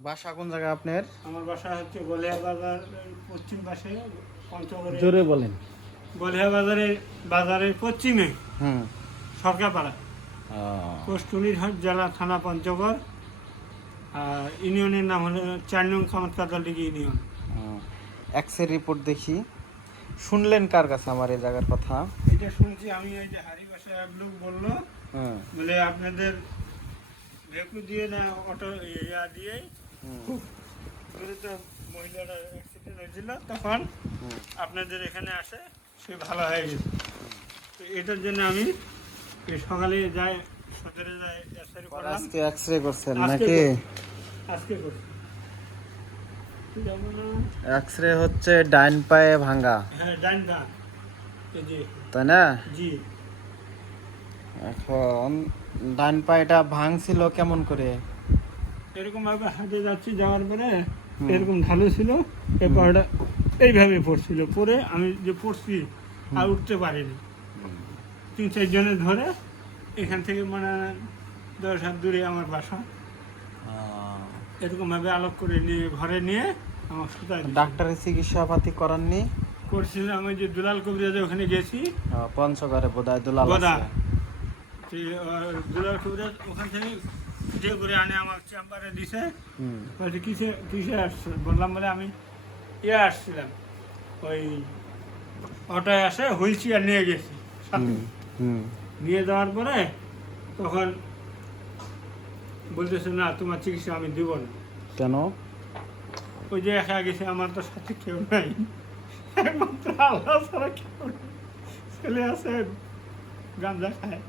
বাসা কোন জায়গায় আপনার? আমার বাসা হচ্ছে গলিয়া বাজার পশ্চিম পাশে, পঞ্চগড়ে। জোরে বলেন। গলিয়া বাজারের পশ্চিমে হুম। সরকারপাড়া, পোস্ট টুনিরহাট, জেলা থানা পঞ্চগড়। আর ইউনিয়নের নাম হলো 4 নং কামাতকাদালডিগি ইউনিয়ন। এক্স রে রিপোর্ট দেখি। শুনলেন কার কাছে আমার এই জায়গার কথা? এটা শুনছি আমি, এই যে হারি বাসায় এক লোক বললো, হুম। বলে আপনাদের ভেকু দিয়ে না অটো ইয়া দিয়ে খুব দ্রুত মহিলারা অ্যাক্সিডেন্ট হয়েছিল, তখন আপনাদের এখানে আসে, সে ভালো হয়ে গেছে। তো এটার জন্য আমি এই সকালে যাই, সদরে যাই, এসআরি করলাম। আজকে এক্স রে করছেন আজকে নাকি? আজকে করছি। যেমন এক্স রে হচ্ছে ডাইন পায়ে ভাঙা, হ্যাঁ, ডান ডান, এই যে, তাই না? জি। এখন ডাইন পায়েটা ভাঙছিল কেমন করে? এরকম ভাবে হাঁটে যাচ্ছি, যাওয়ার পরে এরকম ঢালু ছিল, এই পাহাড়টা এইভাবে পড়ছিল, পরে আমি যে পড়ছি আর উঠতে পারিনি। 3-4 জনে ধরে এখান থেকে মানে 10 হাত দূরে আমার বাসা, এরকম ভাবে আলোক করে নিয়ে ঘরে নিয়ে আমার সুতায় দিয়েছে। ডাক্তারের চিকিৎসা পাতি করাননি? করছিলাম, ওই যে দুলাল কবিরাজে ওখানে গেছি, পঞ্চগড়ে বোধহয় দুলাল বোদা। আছে। দুলাল কবিরাজ ওখান থেকে যে করে আনে আমার চেম্বারে দিছে। বলছে কিসে কিসে আসছে, বললাম বলে আমি আসছিলাম, ওই অটোয় আসে হুইল চেয়ার নিয়ে গেছি সাথে। নিয়ে যাওয়ার পরে তখন বলতেছে না, তোমার চিকিৎসা আমি দিব না। কেন? ওই যে একা গেছে, আমার তো সাথে কেউ নাই, একমাত্র আল্লাহ ছাড়া কেউ নেই। ছেলে আছে গাঁজা খায়,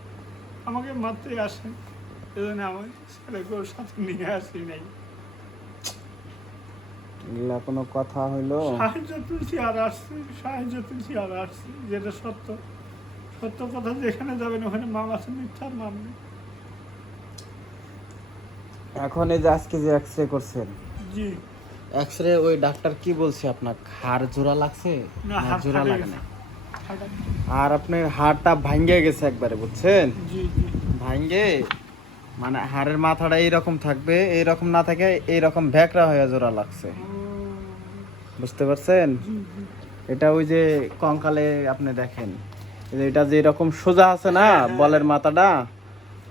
আমাকে মারতে আসে, এজন্য আমার ছেলেকেও সাথে নিয়ে আসি নাই। এগুলা কোনো কথা হইলো? সাহায্য তুলছি আর আসছি, সাহায্য তুলছি আর আসছি, যেটা সত্য। সত্য কথা যেখানে যাবেন ওখানে মাম আছে, মিথ্যার মাম নেই। এখন এই যে আজকে যে এক্স রে করছেন, জি। এক্স রে ওই ডাক্তার কি বলছে আপনার? হাড় জোড়া লাগছে না, না হাত জোড়া ফাটে লাগে গেছে। না? ফাটা। আর আপনার হাড়টা ভাঙ্গে গেছে একবারে, বুঝছেন? জি জি। ভাঙ্গে মানে হাড়ের মাথাটা এইরকম থাকবে, এইরকম না থাকে এইরকম ভ্যাকড়া হয়ে জোড়া লাগছে, ও, বুঝতে পারছেন? জি জি। এটা ওই যে কঙ্কালে আপনি দেখেন, এই যে এটা যে এরকম সোজা আছে না বলের মাথাটা,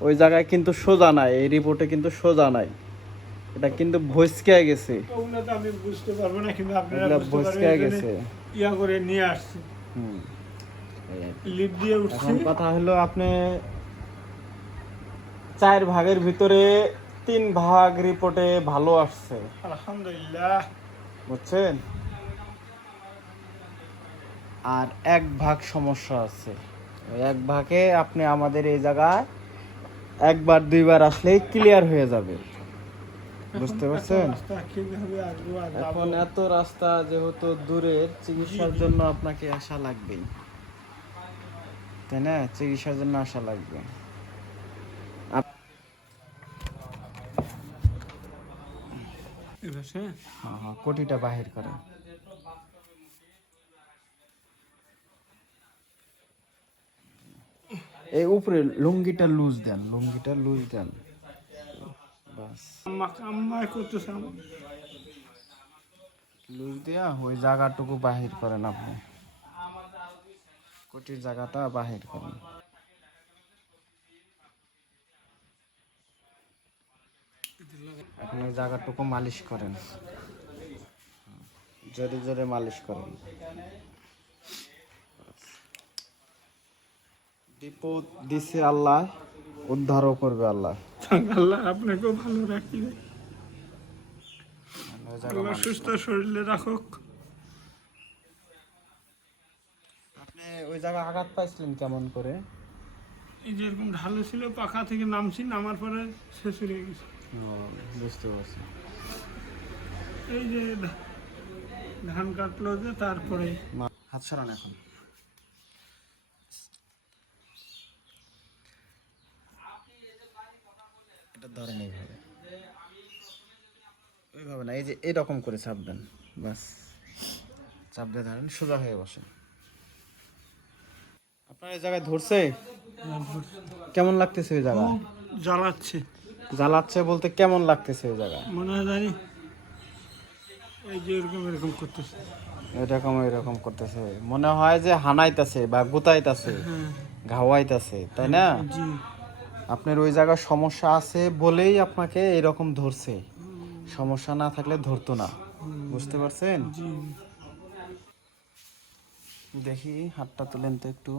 ওই জায়গায় কিন্তু সোজা নাই, এই রিপোর্টে কিন্তু সোজা নাই, এটা কিন্তু ভস্কে গেছে। ওগুলো তো আমি বুঝতে পারবো না, কিন্তু আপনারা এগুলা বুঝতে পারবেন, ভস্কে এই জন্যে গেছে। ইয়া করে নিয়ে আসছি, হুম। এই আর কি। লিফট দিয়ে উঠছি। এখন কথা হলো, আপনি 4 ভাগের ভিতরে 3 ভাগ রিপোর্টে ভালো আসছে, আলহামদুলিল্লাহ। বুঝছেন? আর 1 ভাগ সমস্যা আছে। ওই 1 ভাগে আপনি আমাদের এই জায়গায় একবার 2বার আসলেই ক্লিয়ার হয়ে যাবে, বুঝতে এখন এত পারছেন? রাস্তা কিভাবে আসবো আর যাবো? এখন এত রাস্তা যেহেতু দূরের, চিকিৎসার জন্য আপনাকে আসা লাগবেই, তাই না? চিকিৎসার জন্য আসা লাগবে। এবার সে হ্যাঁ হ্যাঁ, কোটিটা বাহির করেন। এই উপরে লুঙ্গিটা লুজ দেন, লুঙ্গিটা লুজ দেন, বাস। কাম্মায় করতেছে আমার। লুজ দিয়া ওই জায়গাটুকু বাহির করেন, আপনি কোটির জায়গাটা বাহির করেন। এখন ওই জায়গাটুকু মালিশ করেন, জোরে জোরে মালিশ করেন। বিপদ দিছে আল্লাহ, উদ্ধারও করবে আল্লাহ। আল্লাহ আপনাকেও ভালো রাখবে, ওই জায়গা আল্লাহ মালিশ সুস্থ করেন। শরীরে রাখুক। আপনি ওই জায়গা আঘাত পাইছিলেন কেমন করে? এই যেরকম ঢালু ছিল, পাখা থেকে নামছি, নামার পরে শেষ হয়ে গেছে। বুঝতে পারছি। এই যে ধান কাটলো যে, তারপরে হাত সরান এখন। এটা ধরেন এইভাবে, ওইভাবে না, এই যে এরকম করে চাপ দেন, বাস। চাপ দিয়ে ধরেন, সোজা হয়ে বসেন। আপনার এই জায়গায় ধরছে? কেমন লাগতেছে ওই জায়গা? জ্বালাচ্ছে। জ্বালাচ্ছে বলতে কেমন লাগতেছে এই জায়গা? মনে হয় জানি এই যে এরকম এরকম করতেছে। এরকম করতেছে, মনে হয় যে হানাইতাছে বা গুতাইতাছে, হ্যাঁ ঘাওয়াইতাছে, তাই না? জি আপনার ওই জায়গায় সমস্যা আছে বলেই আপনাকে এরকম ধরছে, সমস্যা না থাকলে ধরতো না। বুঝতে পারছেন? জি দেখি হাতটা তুলেন তো একটু,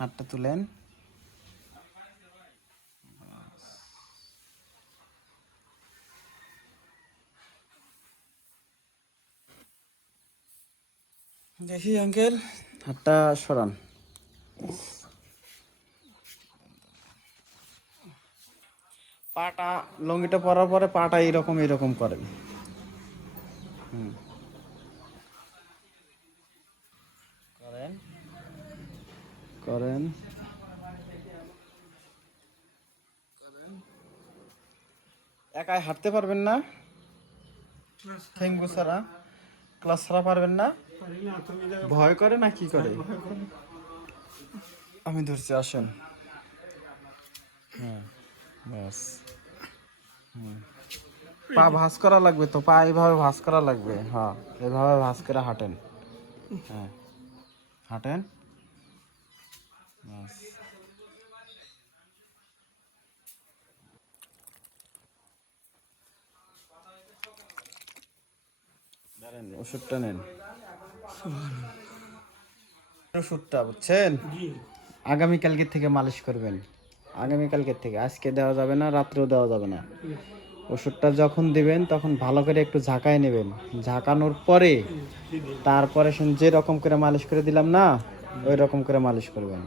হাতটা তুলেন। দেখি আঙ্কেল, হাতটা সরান। পাটা, লুঙ্গিটা পরার পরে পাটা এরকম করেন। হুম, করেন করেন। একাই হাঁটতে পারবেন না? ঠেঙ্গু ছাড়া, ক্লাস ছাড়া পারবেন না? পারি না, তুমি দেখো ভয় করে না কি করে? ভয় করে। আমি ধরছি, আসেন। হ্যাঁ, ব্যাস। পা ভাঁজ করা লাগবে তো, পা এইভাবে ভাঁজ করা লাগবে। হ্যাঁ, এভাবে ভাঁজ করে হাঁটেন। হ্যাঁ, হাঁটেন। ব্যাস। দাঁড়ান, ওষুধটা নেন। ওষুধটা বুঝছেন, জি আগামীকালকে থেকে মালিশ করবেন। আগামীকালকে থেকে, আজকে দেওয়া যাবে না, রাত্রেও দেওয়া যাবে না। ওষুধটা যখন দিবেন তখন ভালো করে একটু ঝাঁকায় নেবেন, ঝাঁকানোর পরে তারপরে যেরকম করে মালিশ করে দিলাম না, ওই রকম করে মালিশ করবেন।